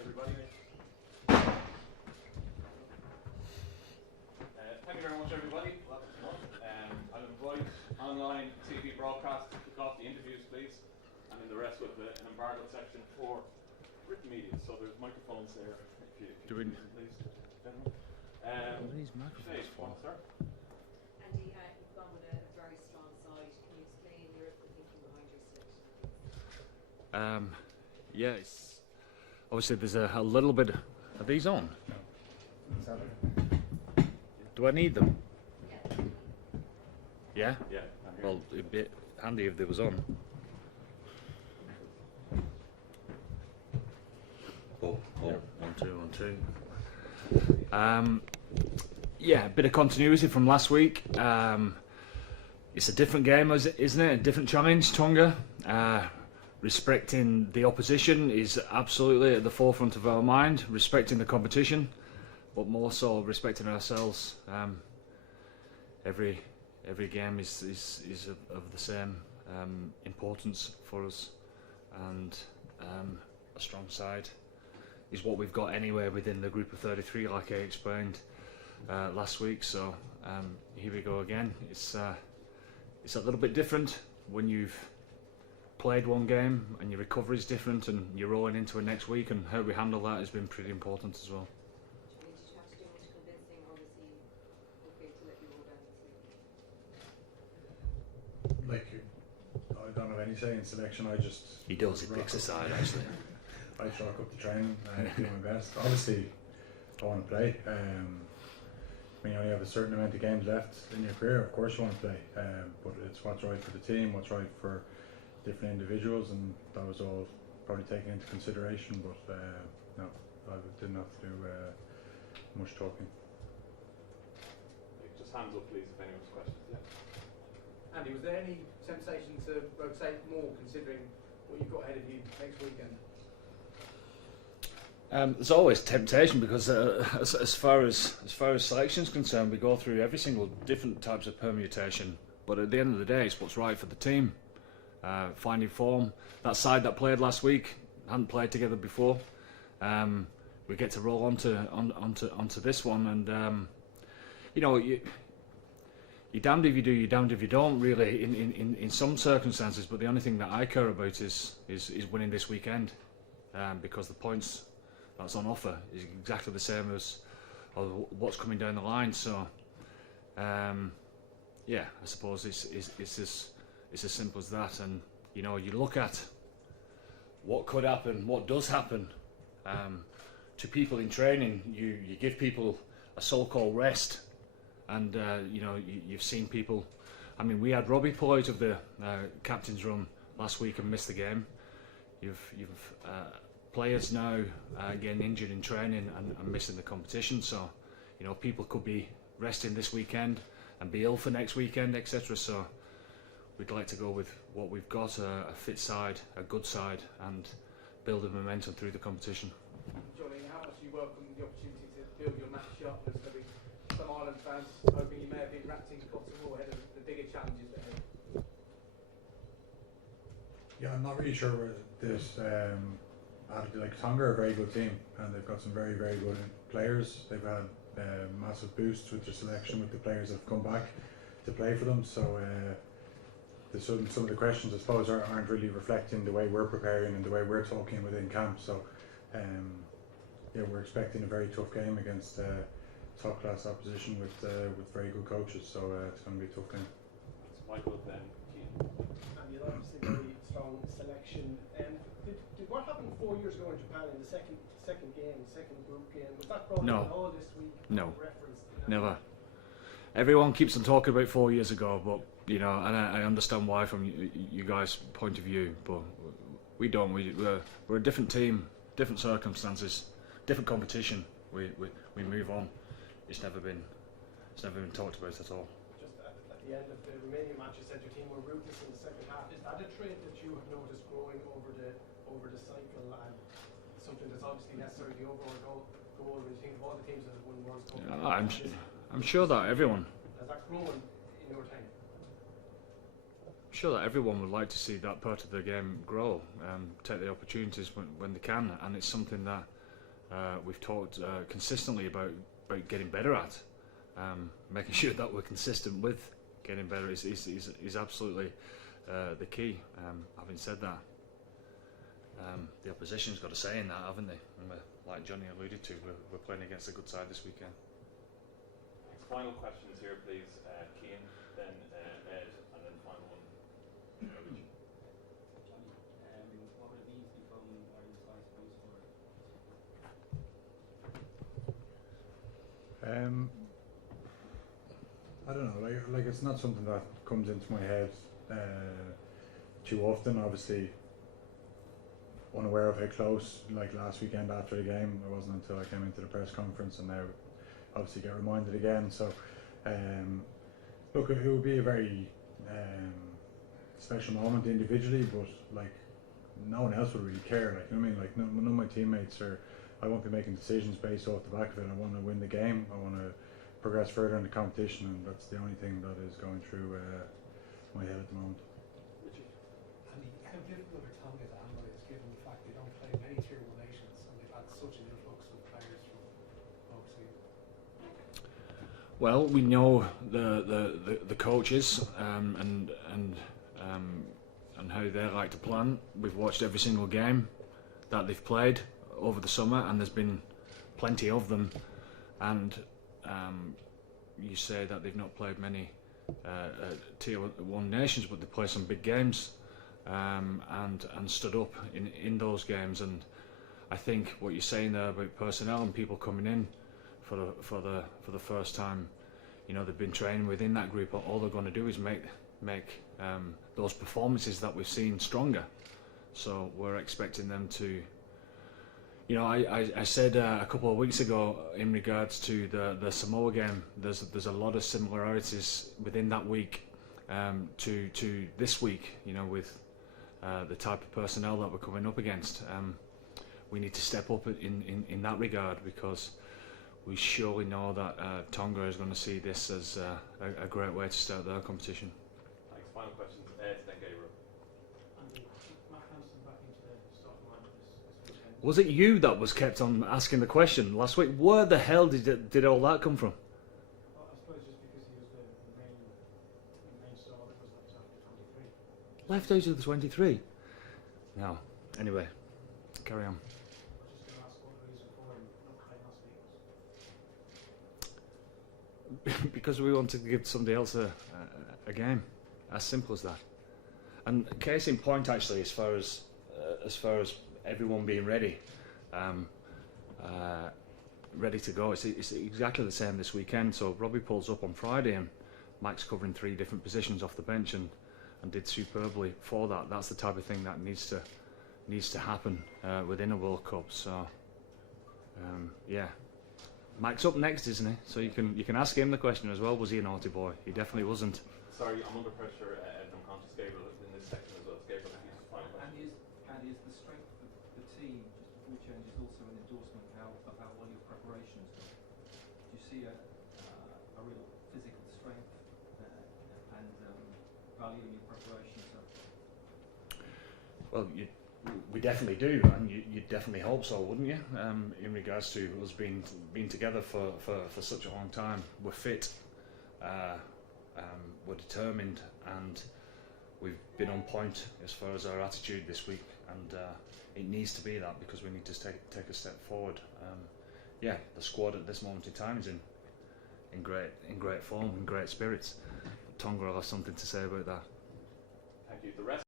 everybody. Thank you very much, everybody. Welcome to one. I'll invite online TV broadcast to kick off the interviews, please, and then the rest with an embargoed section for written media. So there's microphones there. If you please, gentlemen. What are these microphones for? Andy, you've gone with a very strong side. Can you explain your thinking behind your selection? Yes. Obviously, there's a little bit. Are these on? Do I need them? Yeah. Yeah. Well, it'd be handy if they was on. Oh, 1, 2, 1, 2. Yeah, a bit of continuity from last week. It's a different game, isn't it? A different challenge, Tonga. Respecting the opposition is absolutely at the forefront of our mind. Respecting the competition, but more so respecting ourselves. Every game is of the same importance for us, and a strong side is what we've got anyway within the group of 33, like I explained last week. So here we go again. It's a little bit different when you've played one game and your recovery is different and you're rolling into a next week, and how we handle that has been pretty important as well. Did you have to do much convincing, or was he okay to let you go down this week? Like, I don't have any say in selection. He does. He picks a side, actually. I chalk up the training and do my best. Obviously, I want to play. When you only have a certain amount of games left in your career, of course you want to play. But it's what's right for the team, what's right for different individuals, and that was all probably taken into consideration. But no, I didn't have to do much talking. Just hands up, please, if anyone's questions. Yeah. Andy, was there any temptation to rotate more, considering what you've got ahead of you next weekend? There's always temptation, because as far as selection is concerned, we go through every single different types of permutation. But at the end of the day, it's what's right for the team. Finding form. That side that played last week hadn't played together before. We get to roll onto this one, and you're damned if you do, you're damned if you don't. Really, in some circumstances. But the only thing that I care about is winning this weekend, because the points that's on offer is exactly the same as what's coming down the line. So, yeah, I suppose it's as simple as that. And you look at what could happen, what does happen to people in training. You give people a so-called rest, and you've seen people. I mean, we had Robbie pull out of the captain's room last week and miss the game. You've players now getting injured in training and missing the competition. So people could be resting this weekend and be ill for next weekend, etc. So we'd like to go with what we've got, a fit side, a good side, and build a momentum through the competition. Johnny, how much do you welcome the opportunity to build your match sharpness? Maybe some Ireland fans hoping you may have been wrapped into bottom or ahead of the bigger challenges ahead. Yeah, I'm not really sure where this. Like Tonga are a very good team, and they've got some very, very good players. They've had massive boosts with their selection, with the players that have come back to play for them. So some of the questions, I suppose, aren't really reflecting the way we're preparing and the way we're talking within camp. So yeah, we're expecting a very tough game against top class opposition with very good coaches. So it's going to be a tough game. That's Michael then. And you obviously very strong selection. Did what happened 4 years ago in Japan in the second group game, was that brought No. up at all this week? No. Referenced? Never. Everyone keeps on talking about 4 years ago, but and I understand why from you guys' point of view, but we don't. We're a different team, different circumstances, different competition. We move on. It's never been talked about at all. Just at the end of the Romania match, you said your team were ruthless in the second half. Is that a trait that you have noticed growing over the cycle, and something that's obviously necessary to the overall goal when you think of all the teams that have won World Cup? I'm sure that everyone. Has that grown in your time? I'm sure that everyone would like to see that part of the game grow, take the opportunities when they can, and it's something that we've talked consistently about getting better at. Making sure that we're consistent with getting better is absolutely the key. Having said that, the opposition's got a say in that, haven't they? And like Johnny alluded to, we're playing against a good side this weekend. Final questions here, please. Cian, then Ed, and then final one. Johnny, what would it mean to become Ireland's highest goal scorer? I don't know. Like it's not something that comes into my head too often. Obviously, unaware of how close. Like last weekend after the game, it wasn't until I came into the press conference, and now obviously get reminded again. So, look, it would be a very special moment individually, but like no one else would really care. Like, you know what I mean? Like none of my teammates are. I won't be making decisions based off the back of it. I want to win the game. I want to progress further in the competition, and that's the only thing that is going through my head at the moment. Andy, how difficult are Tonga to analyse given the fact they don't play many Tier 1 nations and they've had such an influx of players from overseas? Well, we know the coaches and how they like to plan. We've watched every single game that they've played over the summer, and there's been plenty of them. And you say that they've not played many Tier 1 nations, but they play some big games and stood up in those games. And I think what you're saying there about personnel and people coming in for the first time, you know, they've been training within that group. All they're going to do is make those performances that we've seen stronger. So we're expecting them to. You know, I said a couple of weeks ago in regards to the Samoa game, there's a lot of similarities within that week to this week. You know, with the type of personnel that we're coming up against, we need to step up in that regard, because we surely know that Tonga is going to see this as a great way to start their competition. Thanks. Final questions. Ed, then Gabriel. Was it you that was kept on asking the question last week? Where the hell did all that come from? Well, I suppose just because he was the main star that was left after 23. Left out of the 23? No. Anyway, carry on. I was just going to ask what the reason for him not playing last week was. Because we wanted to give somebody else a game. As simple as that. And case in point, actually, as far as everyone being ready to go. It's exactly the same this weekend. So Robbie pulls up on Friday, and Mike's covering 3 different positions off the bench and did superbly for that. That's the type of thing that needs to happen within a World Cup. So yeah, Mike's up next, isn't he? So you can ask him the question as well. Was he a naughty boy? He definitely wasn't. Sorry, I'm under pressure from conscious Gabriel in this section as well. Gabriel, if you just final question. Andy, is the strength of the team, just before we change, is also an endorsement of how well your preparation is done? Do you see a real physical strength and value in your preparation? So? Well, we definitely do, and you definitely hope so, wouldn't you? In regards to us being together for such a long time, we're fit, we're determined, and we've been on point as far as our attitude this week, and it needs to be that, because we need to take a step forward. Yeah, the squad at this moment in time is in great form, in great spirits. Tonga will have something to say about that. Thank you. The rest